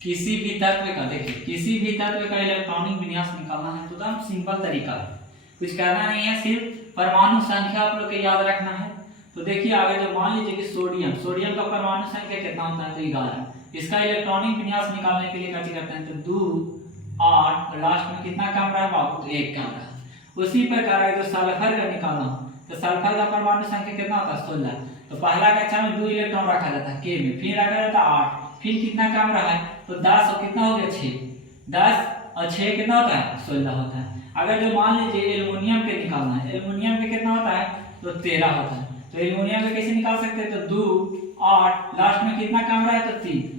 किसी भी तत्व का, देखिए किसी भी तत्व का इलेक्ट्रॉनिक विन्यास निकालना है तो एकदम सिंपल तरीका है, कुछ करना नहीं है, सिर्फ परमाणु संख्या आप लोग को याद रखना है। तो देखिए आगे जो मान लीजिए कि सोडियम का परमाणु संख्या कितना होता है, तो 11। इसका इलेक्ट्रॉनिक विन्यास निकालने के लिए क्या करते हैं, तो 2 8 लास्ट में कितना कम रहा बाबू, तो 1 कम रहा। उसी प्रकार है जो सल्फर का निकालना, तो सल्फर का परमाणु संख्या कितना होता है, 16। तो पहला कक्षा में 2 इलेक्ट्रॉन रखा जाता है के में, फिर रखा जाता है 8, फिर कितना कम रहा है, तो 10 और कितना हो गया 6, 10 और 6 कितना होता है, 16 होता है। अगर जो मान लीजिए एल्युमिनियम के निकालना है, एल्युमिनियम के कितना होता है, तो 13 होता है। तो एल्युमिनियम के कैसे निकाल सकते हैं, तो 2 8 लास्ट में कितना कम रहा है, तो 3।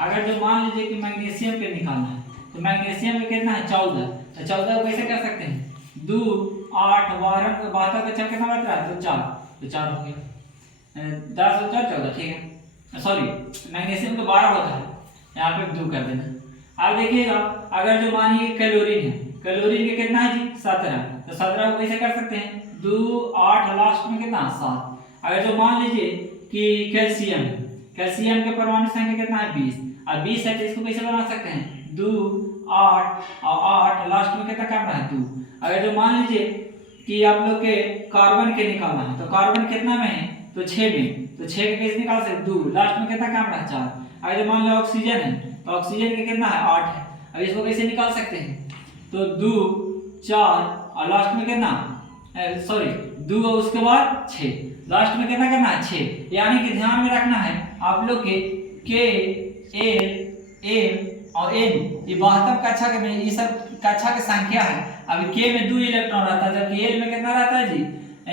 अगर जो मान लीजिए कि मैग्नीशियम के निकालना है, तो मैग्नीशियम में कितना है, 14। तो 14 को कैसे कर सकते हैं, 2 8 12 72 का 4 कितना बच रहा है, तो 4, तो 4 हो गया, 10 और 4 14, ठीक है। सॉरी मैग्नीशियम तो 12 होता है, यहाँ पे 2 कर देना। अब देखिएगा अगर जो मानिए क्लोरीन है, क्लोरीन के कितना है जी, 17। तो 17 को कैसे कर सकते हैं, 2 8 लास्ट में कितना 7। अगर जो मान लीजिए कि कैल्शियम है, कैल्शियम के परमाणु संख्या कितना है, 20। अब 20 है तो इसको कैसे बना सकते हैं, 2 8 और 8 लास्ट में कितना कम रहा है, 2। अगर जो मान लीजिए कि आप लोग के कार्बन के निकालना है, तो कार्बन कितना में है, तो 6 में। तो 6 के कैसे निकाल सकते, 2 लास्ट में कितना कम रहा, 4। अगर जो मान लो ऑक्सीजन है, तो ऑक्सीजन के कितना है, 8 है। अब इसको कैसे निकाल सकते हैं, तो 2 4 और लास्ट में कितना, सॉरी 2 और उसके बाद 6, लास्ट में कितना करना है, 6। यानी कि ध्यान में रखना है आप लोग के एल एम और एन, ये 72 कक्षा के में ये सब कक्षा की संख्या है। अभी के में 2 इलेक्ट्रॉन रहता है, जबकि एल में कितना रहता है जी,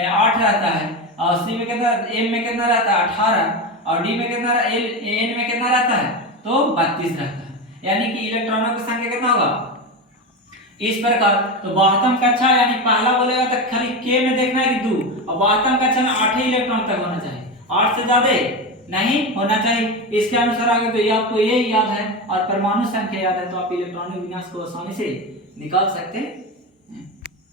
8 रहता है, और सी में कितना, एम में कितना रहता है, 18, और डी में कितना, एन में कितना रहता है, तो 32 रहता है। यानी कि इलेक्ट्रॉनों की संख्या कितना होगा, इस प्रकार। तो 72 कक्षा यानी पहला बोलेगा तो खाली के में देखना है कि 2, और 72 कक्षा में 8 ही इलेक्ट्रॉन तक होना चाहिए, 8 से ज्यादा नहीं होना चाहिए। इसके अनुसार आगे तो ये आपको ये याद है और परमाणु संख्या याद है, तो आप इलेक्ट्रॉनिक विन्यास को आसानी से निकाल सकते हैं।